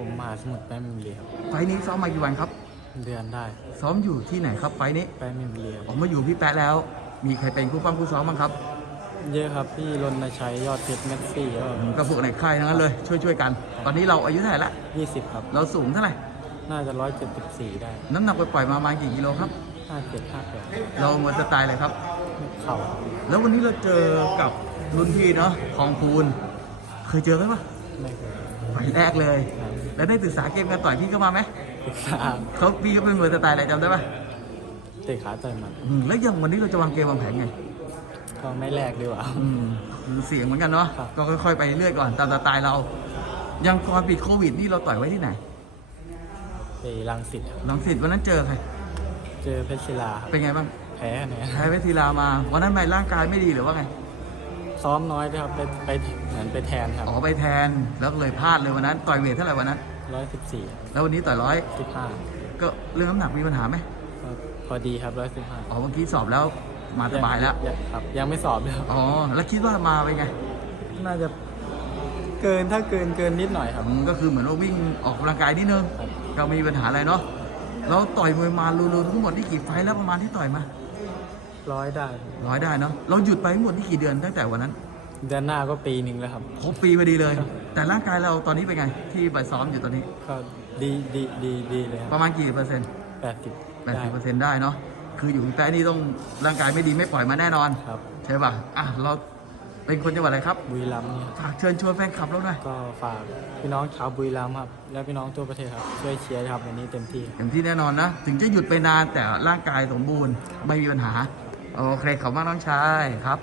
ผมมหาสมุทรแป๊บมิมเลียครับไฟล์นี้ซ้อมมากี่วันครับ เดือนได้ซ้อมอยู่ที่ไหนครับไฟล์นี้ แป๊บมิมเลียผมมาอยู่พี่แป๊ะแล้ว มีใครเป็นคู่ปั้มคู่ซ้อมบ้างครับเยอะครับพี่รณชัยยอดเพชรแม็กซี่ก็อืมก็พวกในค่ายทั้งนั้นเลยช่วยช่วยๆกัน ตอนนี้เราอายุเท่าไหร่ละยี่สิบครับ เราสูงเท่าไหร่น่าจะร้อยเจ็ดสิบสี่ได้น้ำหนักปล่อยๆมาประมาณกี่กิโลครับ ห้าเจ็ดห้าแปดเรามาสไตล์อะไรครับ เข่าแล้ววันนี้เราเจอกับรุ่นพี่เนาะของคูณเคยเจอไหมปะไม่เคยไฟล์แรกเลยครับ แล้วได้ศึกษาเกมการต่อยพี่เข้ามาไหมศึกษาเขาพี่เขาเป็นมวยสไตล์อะไรจำได้ปะเตะขาต่อยหมันอืมแล้วอย่างวันนี้เราจะวางเกมวางแผนไงก็ไม่แลกดีกว่าอืมเสียงเหมือนกันเนาะครับ ก็ค่อยๆไปเรื่อยก่อนตามสไตล์เรายังก่อนปิดโควิดนี่เราต่อยไว้ที่ไหนไปรังสิตครับหลังสิทธิ์วันนั้นเจอใครเจอเพชรศิลาครับเป็นไงบ้างแพ้เนี่ยแพ้เวทีลามาวันนั้นไปร่างกายไม่ดีหรือว่าไง ซ้อมน้อยด้วยครับไปไปเหมือนไปแทนครับออกไปแทนแล้วก็เลยพลาดเลยวันนั้น ต่อยเวทเท่าไหร่วันนั้นร้อยสิบสี่แล้ววันนี้ต่อยร้อยสิบห้าก็เรื่องน้ำหนักมีปัญหาไหมก็พอดีครับร้อยสิบห้าอ๋อเมื่อกี้สอบแล้วมาสบายแล้วครับยังไม่สอบเลยครับอ๋อแล้วคิดว่ามาเป็นไง น่าจะเกินถ้าเกินเกินนิดหน่อยครับอืมก็คือเหมือนว่าวิ่งออกกำลังกายนิดนึงครับก็ไม่มีปัญหาอะไรเนาะเราต่อยมวยมารวมๆทั้งหมดนี่กี่ไฟท์แล้วประมาณที่ต่อยมา ร้อยได้ ร้อยได้เนาะเราหยุดไปทั้งหมดนี่กี่เดือนตั้งแต่วันนั้น เดือนหน้าก็ปีหนึ่งแล้วครับ ครบปีพอดีเลยครับแต่ร่างกายเราตอนนี้เป็นไง ที่ไปซ้อมอยู่ตอนนี้ ก็ดีดีดีดีเลยคปรับระมาณกี่เปอร์เซ็นต์แปดสิบแปดได้สิบเปอร์เซ็นต์ได้เนาะคืออยู่ที่แป๊ะนี่ต้องร่างกายไม่ดีไม่ปล่อยมาแน่นอน ครับใช่ป่ะอะเราเป็นคนจังหวัดอะไรครับบุรีรัมย์เนี่ยฝากเชิญชวนแฟนคลับเราหน่อยก็ฝากพี่น้องชาวบุรีรัมย์ครับ และพี่น้องทั่วประเทศครับ ช่วยเชียร์ครับวันนี้เต็มที่เต็มที่แน่นอนนะ ถึงจะหยุดไปนานแต่ร่างกายสมบูรณ์ไม่มีปัญหา โอเคขอบคุณมากน้องชายครับ